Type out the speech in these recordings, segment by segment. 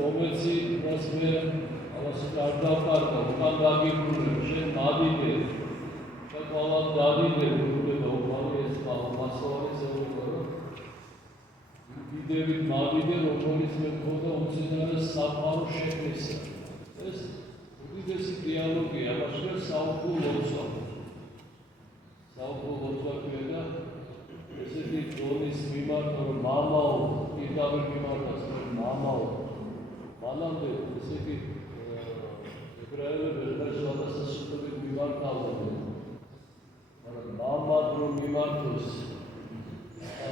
Moments, was wir aus der Dorfpark, und dann war die მადიდე და ყველა დადიდე უნდა უყალეს მასოვანი ზეულო დიდებით მადიდე რომელიც მეკოდა უცინარე საფარო შექმნისა ეს უდიდესი დიალოგია მასშტაბ საუკუნო ლოცვა ქვია ესეთი ძონის მიმართ რომ მამაო პირდაპირ მიმართავს მამაო მანამდე ესეთი ებრაელები შესაძლებლად მიმართავდნენ მაგრამ მამად რომ მიმართოს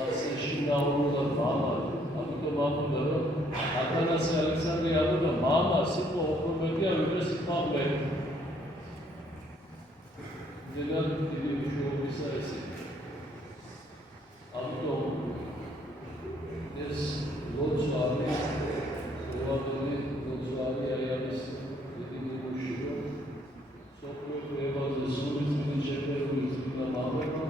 ასე შინაურულად მამად ამიტომ ამბობდა რომ ათანასე ალექსანდრე ამბობდა მამა სიტყვა უფრო მეტია ვიდრე სიტყვა მე ზედად დიდი მნიშვნელობისა ესე ამიტომ ეს ლოცვა არის უამრავი ლოცვა არის დიდი მუშიო სოფლიო პრევაზე სულის მიჩერებული ზრდა მამებმა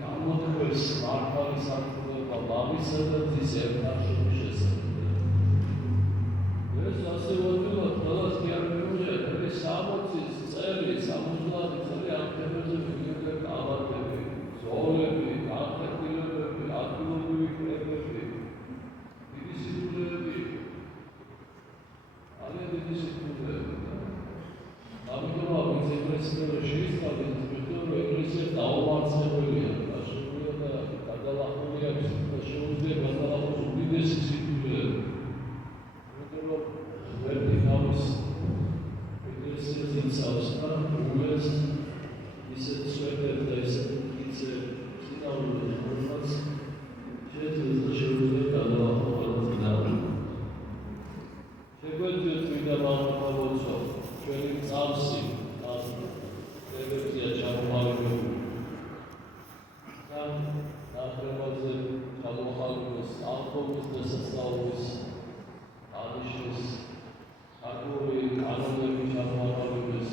გამოთქვეს მართალი სამართლობა მამისა და ძის ერთად შესაძლებელი ეს ასე ვთქვათ ყველას კი არ მიუღია ეს 60 წელი 70 წელი ამ თემაზე მიგებდა კამათები ზოლები განხეთქილებები ადგილობრივი კრებები დიდი სიტყვები ძალიან დიდი სიტყვები ამიტომ ვინც ეკლესიაზე შეისწავლის იმიტომ რომ ეკლესია დაუმარცხებელია შეუძლია და გადალახულია და შეუძლია გადალახოს უდიდესი სიტყვები vertikales ეკლესიას იცავს და უმეს ისეთ სვეტებს და ისეთ კიცე სინამდვილეს რომელსაც შეუძლია გადალახო ყველაფერი შეგვიძლია წმინდა მამათა ლოცვა ჩვენი წამსი რევოლუცია ჩამოყალიბებული და ნახევარზე ჩამოყალიბების ალკოჰოლის დასასწაულის აღნიშნეს აგური კანონები ჩამოყალიბეს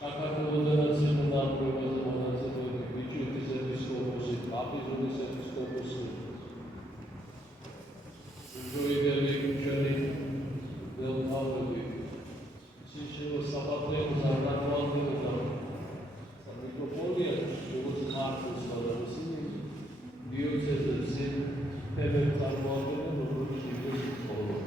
საქართველოსდანაც შემონახულობაზე მონაწილეები ბიჭეთის ეპისკოპოსი კაპიტოლის ეპისკოპოსი უჯრედები ჩვენი ველთავები სიჩეო საფრთხეს არ განმავლობდა სამეტროპოლია როგორც ხარკოვს და ისინი დიოცეზებს თემებს წარმოადგენენ როგორც ის ხოლმე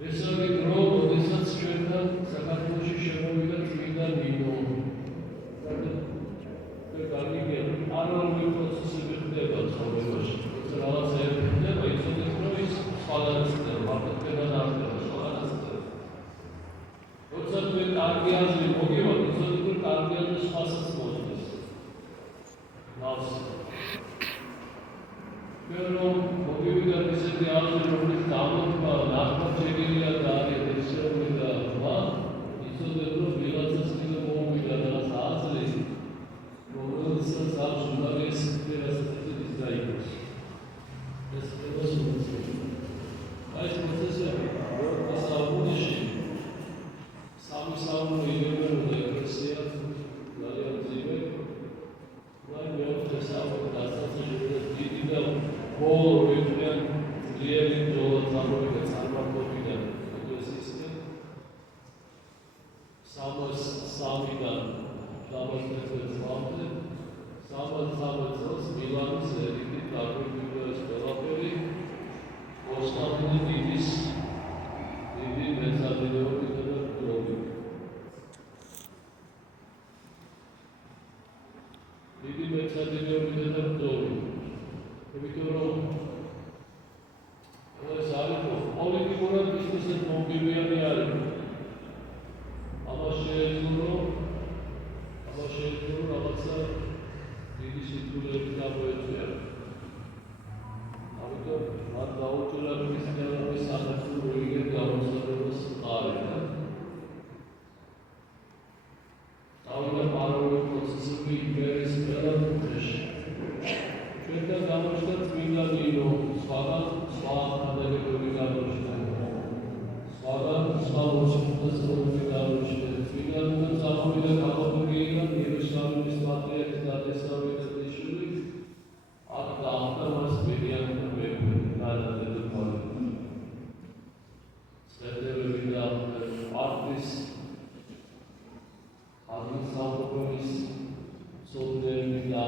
ეს არის დრო, როდესაც ჩვენთან საქართველოში შემოვიდა წმინდა ნინო. და გარიგია, არაერთი პროცესები ხდება ცხოვრებაში. ეს რაღაც ერთი ხდება, იცოდეს რომ ის სხვადასხვა ხდება, მარტო ხდება და არ ხდება, სხვადასხვა ხდება. როცა თქვენ კარგი აზრი მოგივათ, იცოდეს რომ კარგი აზრი სხვასაც მოძდეს. ნავს. ჩვენ რომ მოგივიდათ ისეთი აზრი, რომელიც გამოთქვა ნახවත් შეგიძლია და არის ექსერული და სხვა, იცოდეთ რომ ვიღაცას კიდე მომოვიდა რაღაც აზრი, რომელსაც აქვს უნარიესი სფერასაც ის დაიგოს. ეს ყველას უცებ. ეს პროცესები საუკუნეში სამი საუკუნე იგებოდა ეკლესია ძალიან ძიმე. და მეოთხე საუკუნე დასაწყისში დიდი და ბოლო ვიწვიან ძლიერი ბრძოლა წამოვიდა წარმართობიდან ეკლესიისკენ 303-დან 313 წლამდე 313 წელს მილანის ერიდით დაგვირგვინდა ეს ყველაფერი კონსტანტინე დიდის დიდი მეცადინეობით და გროვით დიდი მეცადინეობით და გროვით იმიტომ რომ ეს არის პოლიტიკურად ისეთ მომგებიანი არის. ამას შეეძლო რაღაცა დიდი სიტყვები გამოეწვია. ამიტომ მათ დაუჭირა რომ ის ძალების სახელმწიფო რიგით გამოსაძლებას ყარებდა. თავიდან პარალელური პროცესები იმპერიის ყველა კუთხეში. ჩვენთან გამოჩნდა წმინდა ნინო, სხვაგან სხვა კადრები გამოჩნდა. სხვაგან სხვა ლოცვები გამოჩნდა. წმინდა ნინო წამოვიდა კათოლიკეიდან იერუსალიმის პატრიარქის დადესავებისას შვილი. აქ დაამტა მას მედიანთა მეფე გადადებდა. სერდერები და არტის არის საუბრის სოლიერი და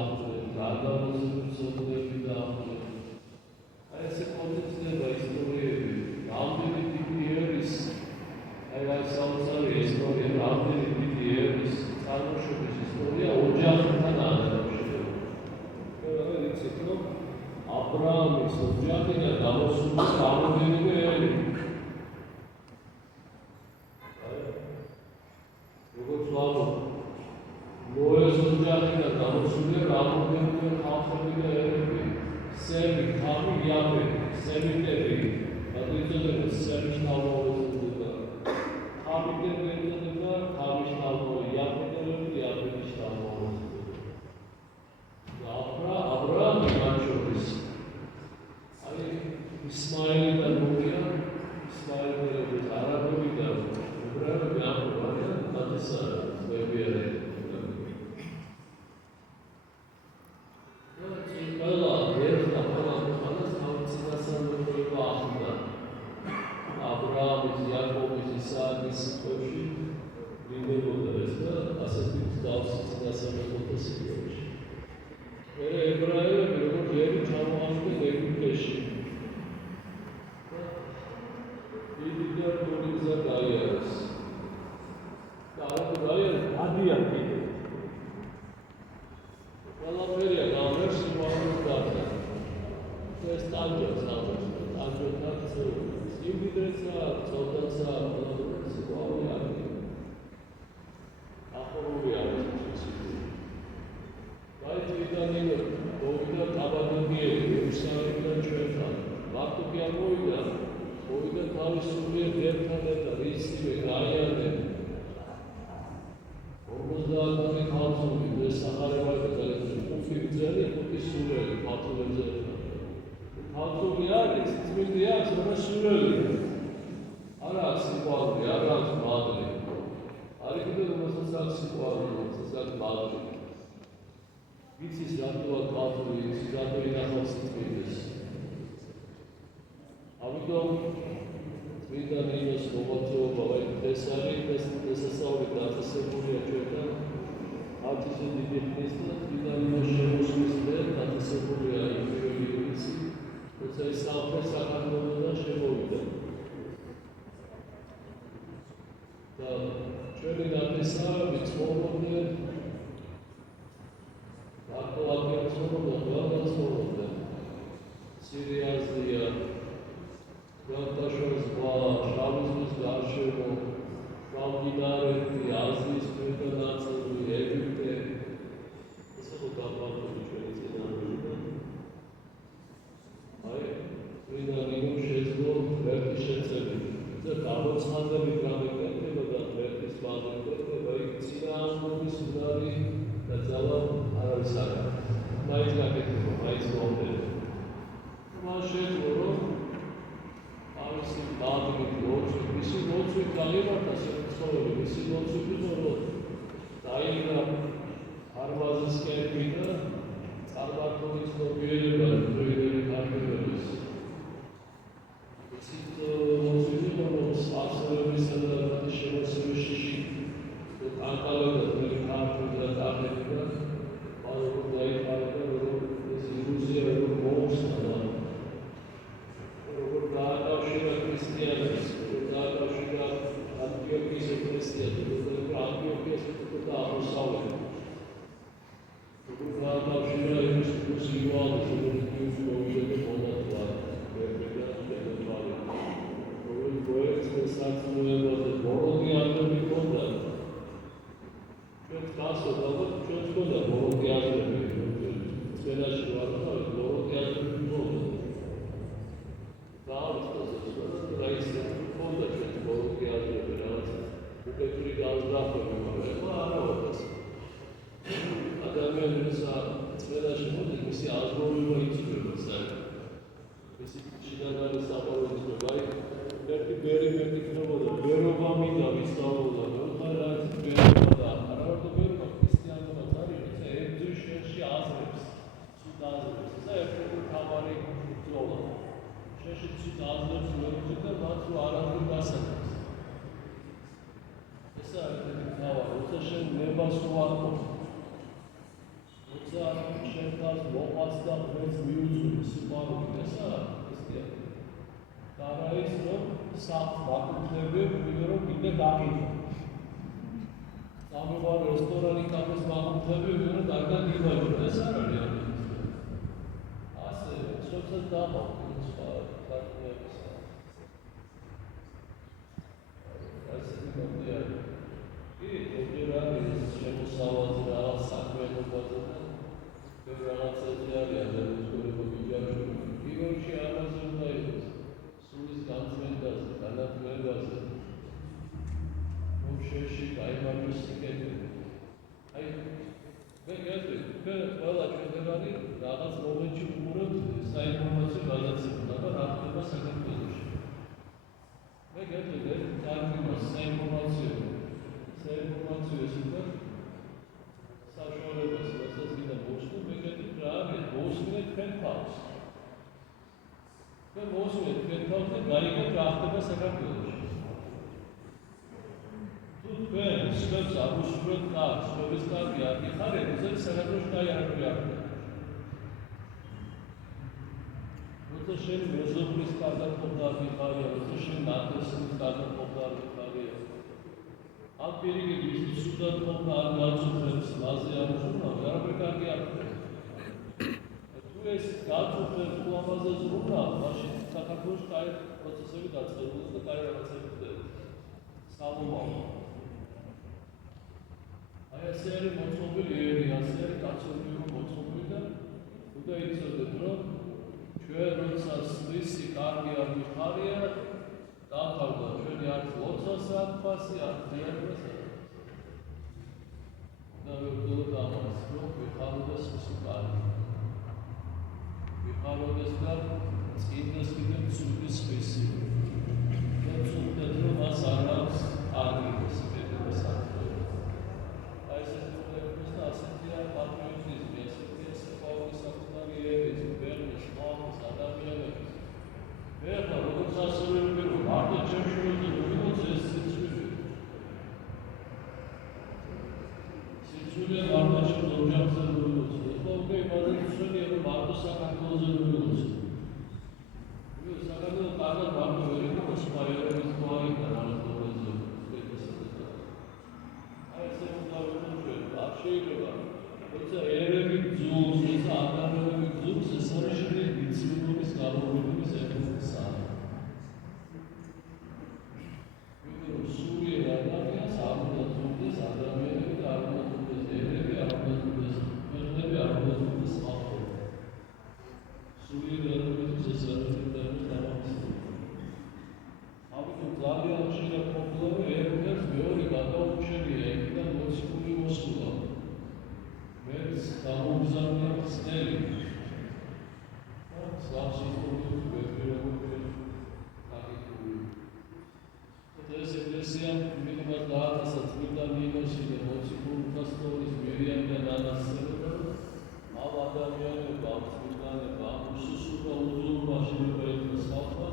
გადამოსული სოლიერი და აი ეს კონტექსტება ისტორიები რამდენი დიდი არის აი საოცარი ისტორია რამდენი დიდი არის წარმოშობის ისტორია ოჯახთან ადამიანთან იცით რომ აბრაამის ოჯახიდან გამოსული რამდენიმე ერი როგორც ვამბობ ნოეს ოჯახიდან გამოსული რამდენიმე ხალხები და ერები სემი, ხამი, იაფეთი, სემიტები გადაიწოდება სემის თაობებია ხამიტები ეწოდება ხამის თაობები, იაფეთები, იაფეთის თაობები აბრაამი განშობის აი ისმაილი და ნოია ისმაილები არაბები და ებრაელები ამბობენ ნათესა ვებიარე Şaşırtıcı bazıları söylüyor da bazı arada მაკუთრები ვიდეო რომ მინდა გაყიდო. სამევალ რესტორანი კაფეს მაკუთრები ვიდეო რომ კარგად იბაჯო. ეს არ არის ამის. ასე ცოტა დააყო სხვა კარტებს. ასე მოდია. კი, არის შემოსავალზე რაღაც საქმიანობაზე და რაღაცები არის ადამიანური ბიჭები. იგორში ამაზე უნდა იყოს. სულის განცმენდაზე, განათლებაზე. მომშეში გაიმარჯვეს სიკეთები. აი, მე გეტყვი, ყველა ჩვენგანი რაღაც მომენტში ვუყურებთ საინფორმაციო გადაცემას, აბა რა ხდება საქართველოში. მე გეტყვი, წარმოიდგინე საინფორმაციო ისინი საშუალებას, რასაც გინდა მოვსვი, მე გეტყვი რა არის, მოვსვით თქვენ თავს. და მოვსვით თქვენ თავს და გაიგეთ რა ხდება საქართველოში. თუ თქვენ სხვებს აღუსრულებთ კარგს, სხვების კარგი არ გიხარეთ, ისეთი საქართველოში კაი არ გვიარდება. როცა შენ მეზობლის კარგად ყოფნა არ გიხარია, როცა შენ ნათესის კარგად ყოფნა არ გიხარია. ამ პირიქით ის სუდად ყოფნა არ გაწუხებს, ლაზე არ უზრუნავ, არაფერი კარგი არ ხდება. თუ ეს გაწუხებს, თუ ამაზე ზრუნავ, მაშინ საქართველოში კაი პროცესები დაწყებულა და კაი რაღაცები ხდება. სამომავლო. აი ასე არის მოწყობილი ერი, ასე არის კაცობრიობა მოწყობილი და უნდა იცოდეთ, რომ ჩვენ როცა სვისი კარგი არ გიხარია, დავყავდა ჩვენი არც ლოცვას აფასი, არც დიაგნოზს. და ვეუბნებოდ ამას, რომ ვიხაროდეს სვისი კარგი. ვიხაროდეს და წინდეს კიდევ ცუდი სვისი. და ცუდად რომ მას არ აქვს კარგი სიკეთება საქმე. აი ეს პრობლემის და ასეთია პატრიოტიზმი, ასეთია სიყვარული საკუთარი ერის, ქვეყნის, ხალხის, ადამიანების. მე ახლა როგორც ასრულებდი, რომ მარტო ჩემშვილზე მივიღოთ ეს სიცოცხლე. სიცოცხლე მარტო ჩემს ოჯახზე მივიღოთ. ეხლა უკვე იმაზე ვცვლია, რომ მარტო საქართველოზე მივიღოთ. საქართველოს კარგად მარტო ვერ იყო, სხვა ერების გვარი და რაღაცებზე. აი ესე უნდა ვიმუშავოთ. არ შეიძლება, როცა ერები გძულს, როცა ადამიანები გძულს, ეს არის შენი ვიცნობობის გამოვლენის ეფექტია. ვიდრე სულიერ ადამიანს არ უნდა ზრუნდეს ადამიანები და არ უნდა ზრუნდეს ერები, არ უნდა ზრუნდეს ქვეყნები, არ უნდა ზრუნდეს ხალხი. სულიერ ადამიანებს ეს არ უნდა დამახსოვროს. ამიტომ ძალიან ხშირად ყოფილა ერებს მეორე გადაურჩენია იქიდან მოციქული მოსულა. მეც გამოგზავნია ხსნელი. სლავში ისტორიული ვებრიებული კაკიტური. ეს ეკლესია მიღებას დააწესა წმინდა ნინოში და მოციქულ პასტორის მერიან და ნანასწორებდა. ამ ადამიანებმა, ამ წმინდანებმა, ამ უსუსო და უძლურმა შემოგვეწეს ხალხმა.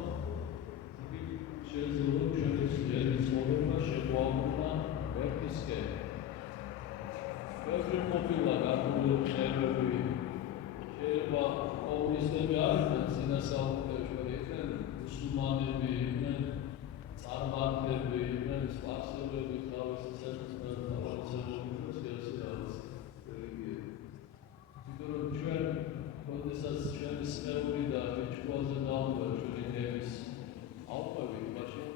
შეიძლება ჩვენი ძლიერი ცხოვრება შეყვაუნა ვერტისკენ. ვერტი ყოფილა გარკვეული ხერები. შეიძლება კომუნისტები არ იყვნენ წინასაუკუნეებში, იყვნენ მუსულმანები, იყვნენ წარმართები, იყვნენ სპარსელები, თავისი საკუთარი თავისებურების გასი არის რელიგიები. იმიტომ რომ ჩვენ, როდესაც ჩვენი სხეული და ჭკუაზე დავდგა ჩვენი ნების ალყებით, მაშინ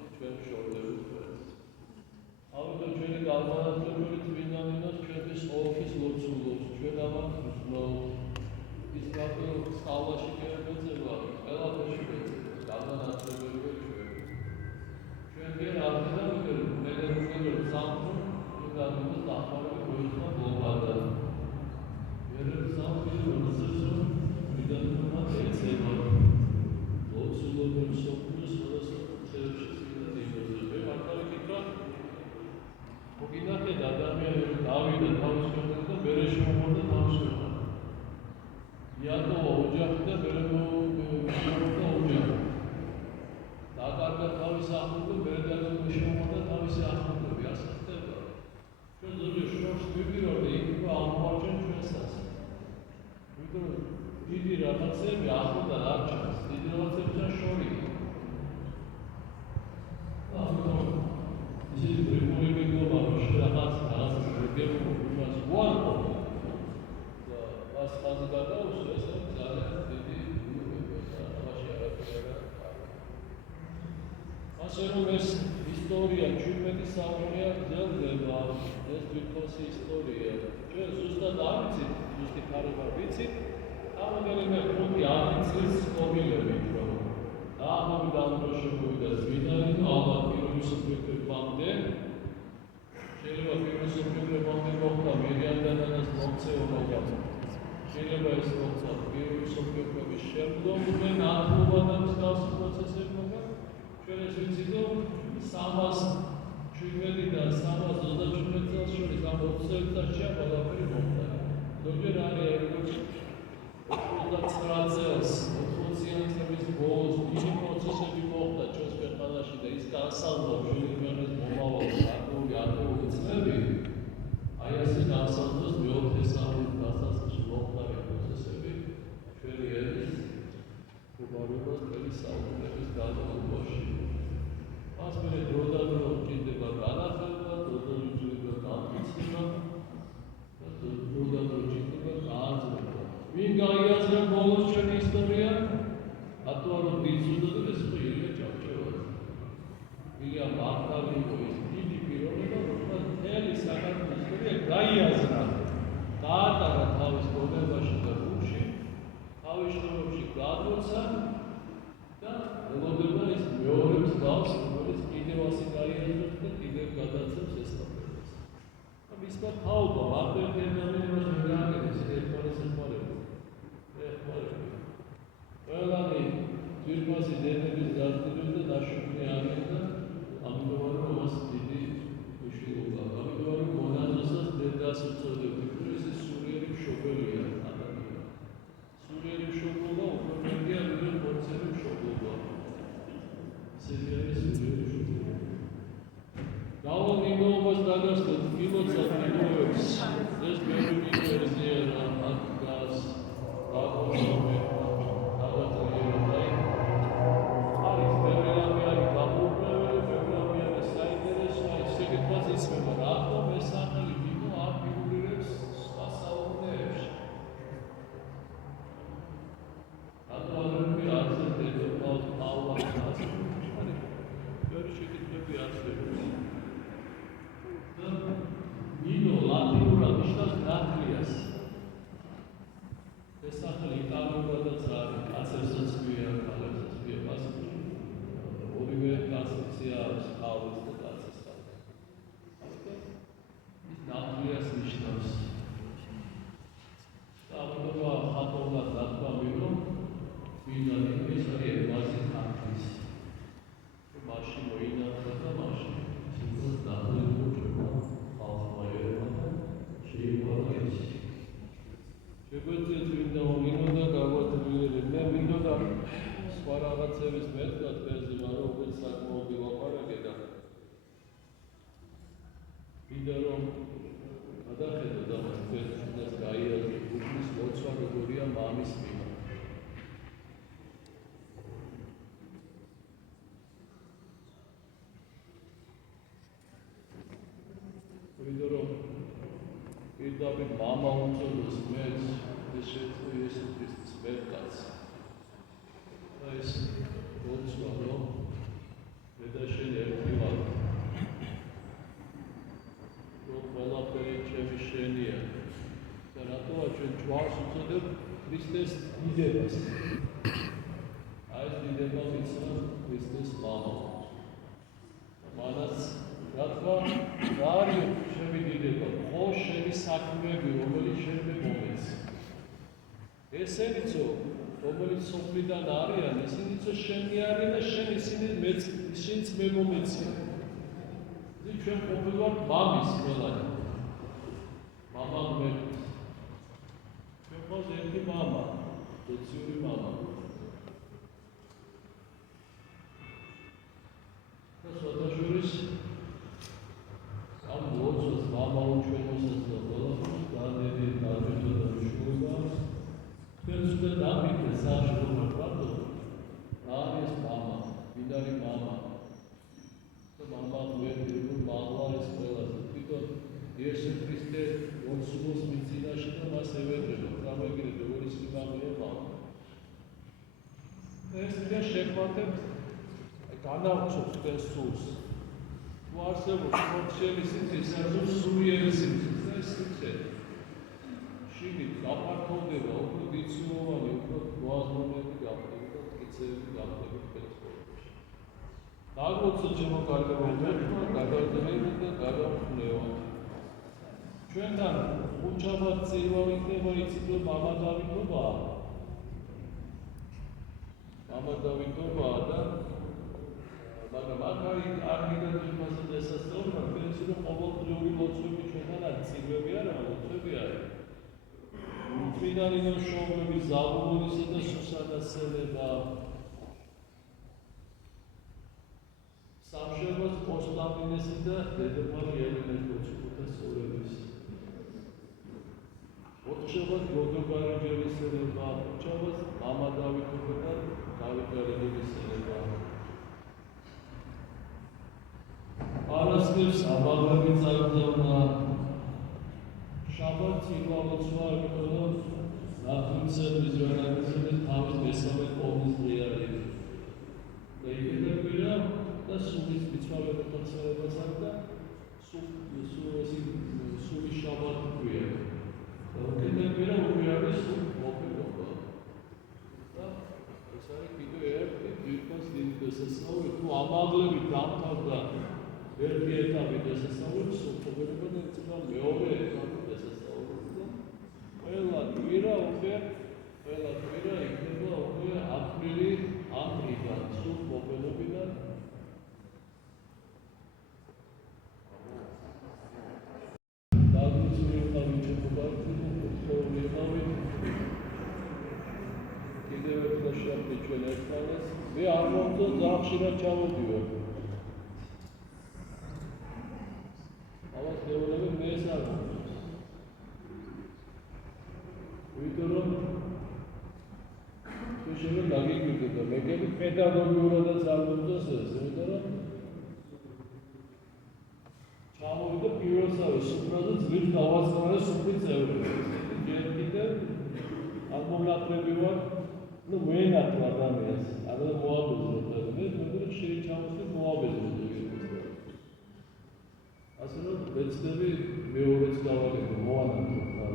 ასე რომ ეს ისტორია 17 საუკუნეა გრძელდება, ეს თვითონს ისტორია. ჩვენ ზუსტად არ ვიცით, ზუსტი თარიღა ვიცით, ამოდენიმე 5-10 წლის მოვლენებით, რომ დაახლოებით დამროშებული და ზვინარი და ალბათ პირველი მსოფლიო ომამდე შეიძლება პირველი მსოფლიო ომამდე მოხდა მერიანდანას მომწეობა გახდა. შეიძლება ეს მოხდა პირველი მსოფლიო ომის შემდგომ და ნათლობა და მსგავსი პროცესები მოხდა. ჩვენ ეს ვიცით, რომ 317-დან 337 წელს შორის ამ 20 წელსია ყველაფერი მოხდა. ზოგჯერ არის როგორც 29 წელს 80-იან წლების ბოლოს დიდი პროცესები მოხდა ჩვენს ქვეყანაში და ის განსაზღვრა ჩვენი ქვეყნის მომავალს ათეული წლები. აი ასე განსაზღვროს მეოთხე საუკუნის დასაწყისში მოხდარი პროცესები ჩვენი ერის მდგომარეობას წელი საუკუნეების განმავლობაში. მას მერე დროდადრო ჭირდება განახლება, დროდადრო ჭირდება გამწვანება და დროდადრო ჭირდება გააზრება. ვინ გაიაზრა ბოლოს ჩვენი ისტორია? ატუარო დიზუდა და ეს ხო ილია ჭავჭავაძე. ილია მართალი იყო ის დიდი პიროვნება, რომელმაც მთელი საქართველოს ისტორია გაიაზრა. გაატარა თავის გონებაში და გულში, თავის შრომებში გადმოცა და ელოდება ის მეორე მსგავს, რომელიც კიდევ ასე გაიაზრებს და კიდევ გადაცემს ესწავლებას. და მისმა თაობა მარტო ერთადერთი ვერ გააკეთეს ერთმანეთს ეხმარება. ყველანი ძვირფასი დენების გაზრდილი და დაშუქნი არიან და ამიტომ არის მას დიდი უშვილობა. ამიტომ არის მონაზოსაც დედას უწოდებთ, იმიტომ ეს სულიერი მშობელია ადამიანი. სულიერი მშობლობა უფრო მეტია, ვიდრე მოცემი მშობლობა. ისეთი არის სულიერი მშობლობა. გავლენ იმობას დაგასწრეთ, მიმოცავთ ვიდეოებს, ეს ბევრი ვიდეოებია რა აქ გას დაგოწმე პირდაპირ მამა უწოდოს მეც ეს შეწყვი იესო ქრისტეს მერკაც. და ეს როცა რომ მე და შენ ერთი ვარ. რომ ყველაფერი ჩემი შენია. და რატოა ჩვენ ჯვარს უწოდებთ ქრისტეს დიდებას? აი ეს დიდება ვიცნა ქრისტეს მამა. მანაც რა თქმა რა არის ჩემი დიდება? ხო შენი საქმეები, რომელიც შენ მე მომეცი. ესენიცო, რომელიც სოფლიდან არიან, ისინიცო შენი არიან და შენ ისინიც მე მომეცი. ჩვენ ყოფილვართ მამის ყველანი. მამა მერკს. ჩვენ ყავს ერთი მამა, დოციური მამა. და სოთაშურის ამ ლოცვას მამა უჩვენოსაც და ყველაფერს განედი დაბეჭდა და მშულობა. ჩვენ ზუსტად ამით საშუალო ვართ. რა არის მამა? ვინ არის მამა? და მამა ვერდიო მამა არის ყველაზე. თვითონ იესო ქრისტე მოსულოს მიწინაში და მას ევედრება. გამიგრეთ როგორი სიმაღლეა მამა. ეს და შეგვარდებთ განავრცო განაცხობს თქვენ სულს. თუ არსებობს სპორტშიელი სიძე, ის არის სულიერი სიძე და ეს სიძე შიგნით გაფართოვდება, უფრო დიცილოვანი, უფრო მოაზროვნეები გახდება და მტკიცეები გახდება თქვენ ცხოვრებაში. დაგვაუწყოთ ჩემო კარგი მეგობრებო, გადავდებით და გადავხნევთ. ჩვენთან უჩაბად წირვა იქნება იცით რომ მამა დავითობაა და მაგრამ აქ არის არგიდან თვითონაც ესასწავლება, ვინც რომ ყოველდღიური ლოცვები ჩვენთან არის, წირვები არა, ლოცვები არის. წმინდანინო შოუმები, ზაბულონისა და სუსანასელება. სამშობლოს კონსტანტინესა და დედოფალი ელენეს ლოცვებთა სწორების. ოთხშაბათ გოდოგარიჯელის სელება, ოთხშაბათ მამა დავითობა და დავითგარეჯელის სელება. არასდროს ამაღლები წარდგა. შაბათ წირვა ლოცვა იყო ნათლისების ჯვარაღების თავის მესამე ყოვლის დღე არის. და იგებია და სულის მიცვალებელთა ცელებაც არის და სულის შაბათი ქვია. იგებია უკვე არის მოფერობა. და ეს არის კიდევ ერთი ძირფას დიდი დასასწავლი, თუ ამაღლები დამთავრდა ერთი ეტაპი დასასწავლებს, სულთობერება და ეწევა მეორე ეტაპი დასასწავლებს და ყველა კვირა იქნება უკვე აპრილი ამ დღიდან, სულ მოპენებიდან. დაგვიწევი თავი კიდევ ერთი შეხვდით ჩვენ ერთმანეთს. მე არ მომწონს ძალიან ხშირად ჩავოდივარ. ამას მეუბნები მე ეს არ მომწონს. იმიტომ რომ შეიძლება დაგიგვირდეთ და მეგები პედაგოგიურადაც არ მომწონს ეს, იმიტომ რომ ჩამოვიდა პირველსავე სუფრაზე ძლივ დავაწყდა სუფრის წევრები. ჯერ კიდევ არ მომლაპრები ვარ, ну მეენათო ადამიანს, ადამიან მოაბეზროთ და მე მეგობრებო ხშირი ჩამოსვით მოაბეზროთ. ასე რომ ვეცდები მეორეც დავალებო მოანათო ხარ.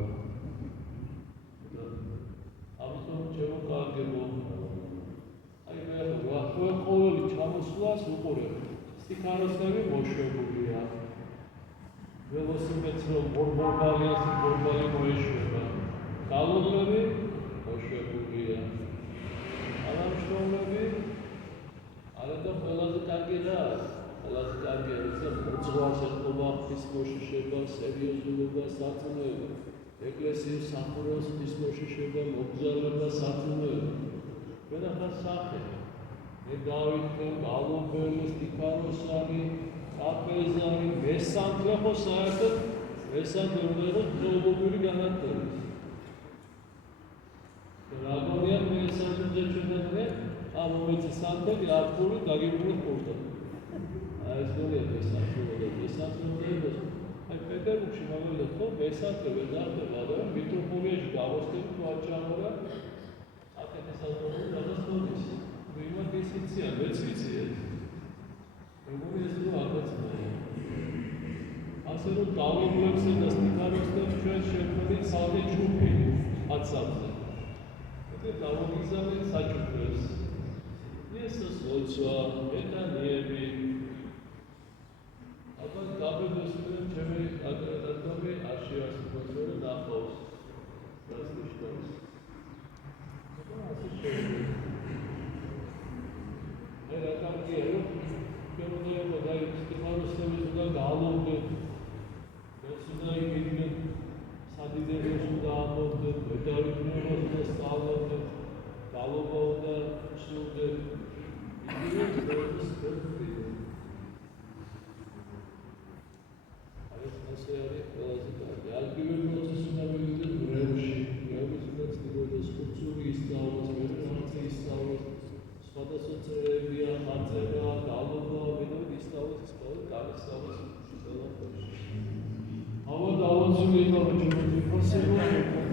ამიტომ ჩემო კარგებო. აი მე ყოველი ჩამოსვლას უყურებ. სტიქანოსები მოშვებულია. ველოსიპედს რომ ბორბალი მოეშვება. გალობლები მოშვებულია. არამშრომლები არადა ყველაზე კარგი რა. ყველაზე კარგი არის მოძღვარს ეთყობა ღვთის მოშიშება, სერიოზულობა, სარწმუნოება. ეკლესიის სამყაროს ღვთის მოშიშება, მოგზაურობა, სარწმუნოება. ვენახარ სახე. მე დავითქენ, გალობელი, სტიქანოსანი, ტრაპეზარი, მესამე ხო საერთოდ მესამე უნდა იყოს თეოლოგიური განათლების. რაგონია მესამე ჩვენამდე ამ მომენტში სამთები ართული დაგიბრუნოთ პორტა. ეს გონია მესამე აი პეტერბურგში მაგალითად ხო მესამე ვეძახდება და მიტროპოლიაში გავოსდები თუ არ ჩამორა აკეთე საზოგადო გადასწორების. იმათ ის იცია, მეც ვიცი ეს. მეგონი ეს რო აკეთებია. ასე რომ გალობლებსა და სტიქანოსებს ჩვენ შექმნით საათი ჯგუფი 10 საათზე. და დავაგიზავეთ საჩუქრებს. იესოს ლოცვა, მეტანიები. აბა გაბედოსდნენ ჩემი ადრესები არ შეასრულოს და ნახავს. რას ნიშნავს? ასე შეიძლება. მე რა კარგია რომ შემოძიება და სტიქანოსების უნდა გალობდნენ. ეს უნდა იგიდნენ სადიდებას უნდა ამბობდნენ, მედარიგნებას უნდა სწავლობდნენ, გალობა უნდა სრულდნენ. იგივე დროის სპორტი. ასე არის ყველაზე კარგი. ალგიბრი პროცესი უნდა მივიდეს ბრეუში. ბრეუში უნდა ცდილობდეს ხუთწური ისწავლოს, მეთანხმე ისწავლოს, სხვადასხვა წერებია, ხარწერა, გალობა, მეთოდით ისწავლოს, განისწავლოს ყველაფერში. ამა დავაძვი იყავი ჩემი პროცესო,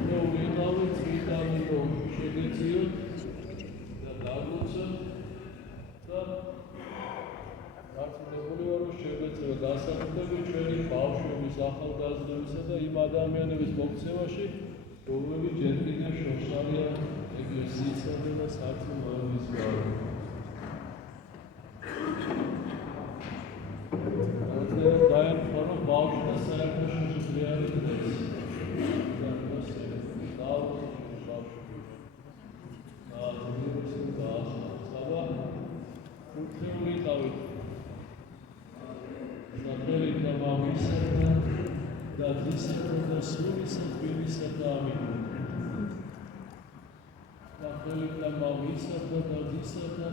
და ვიყავი წითალო შეგეციოთ და დაგუცოთ და განსაკუთრებით ჩვენი ბავშვების, ახალგაზრდებისა და იმ ადამიანების მოქცევაში, რომლებიც ჯერ კიდევ შორს არიან ეკლესიისა და სარწმუნოების გარდა. დაემთხვა, რომ ბავშვთა საერთაშორისო დღეარი დღეს. და ძისებრო და სულისა თბილისა და ამინ. და ხელით და მამისა და დადისა და